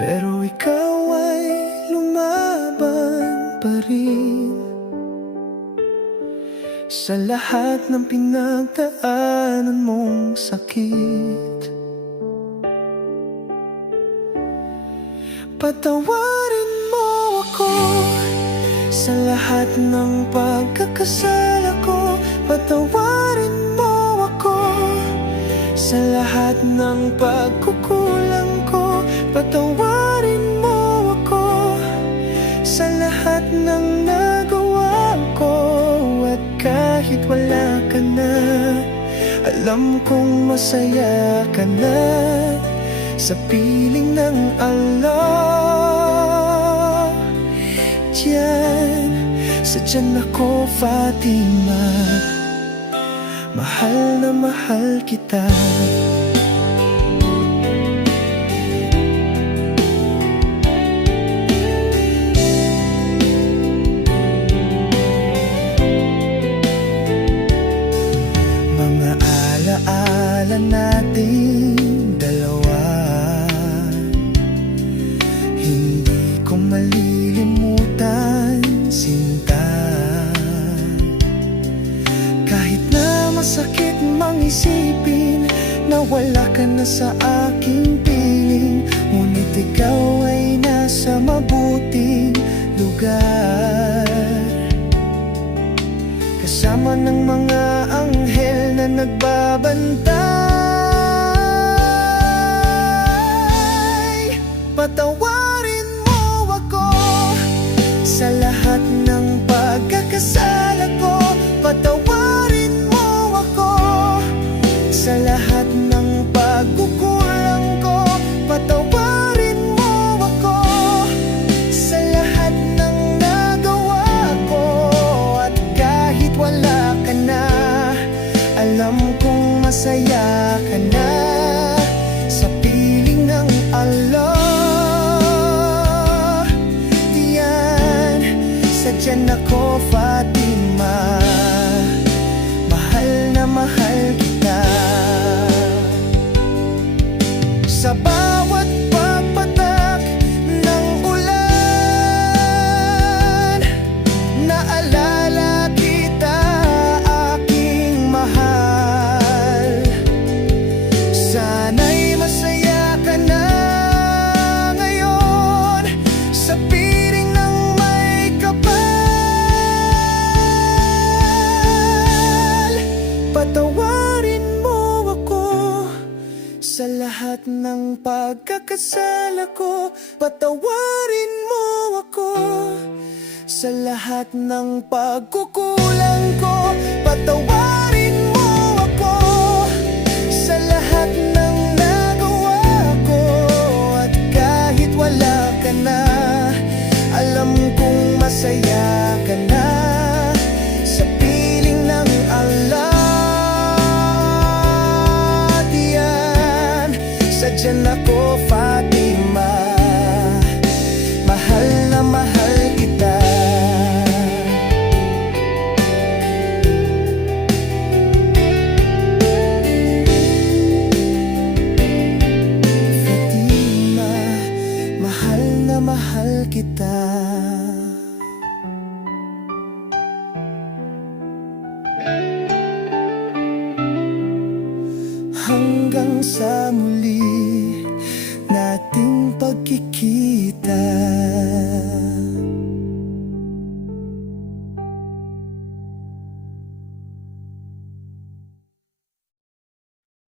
Pero ikaw ay lumaban pa rin sa lahat ng pinagdaanan mong sakit. Patawarin mo ako sa lahat ng pagkakasala ko. Patawarin mo ako sa lahat ng pagkukulang ko. Patawarin mo ako sa lahat ng nagawa ko. At kahit wala ka na, alam kong masaya ka na sa piling ng Allah. Diyan, sa tiyan ako, Fatima, mahal na mahal kita. Mga alaala nating dalawa, hindi ko malilimutan, sinta. Kahit na masakit mang isipin na wala ka na sa aking piling, ngunit ikaw ay nasa mabuting lugar, kasama ng mga anghel na nagbabantay. Patawarin mo ako sa lahat ng pagkakasala ko. Patawarin mo ako sa lahat ng pagkukulang ko. Patawarin mo ako sa lahat ng nagawa ko. At kahit wala ka na, alam kong masaya ka na sa piling ng Allah. Diyan, sa tiyan ako, Fatima, mahal na mahal kita. Sa bawat pagpatak ng ulan, naalala kita, aking mahal. Sana'y masaya ka na ngayon sa piling ng may kapal. Patawarin mo ako sa lahat ng pagkakasala ko. Patawarin mo ako sa lahat ng pagkukulang ko. Patawarin mo ako sa lahat ng nagawa ko. At kahit wala ka na, alam kong masaya ka na sa piling ng Allah. Diyan, sa tiyan ako, Fatima, mahal na mahal kita. Fatima, mahal na mahal kita. Hanggang sa muli nating pagkikita.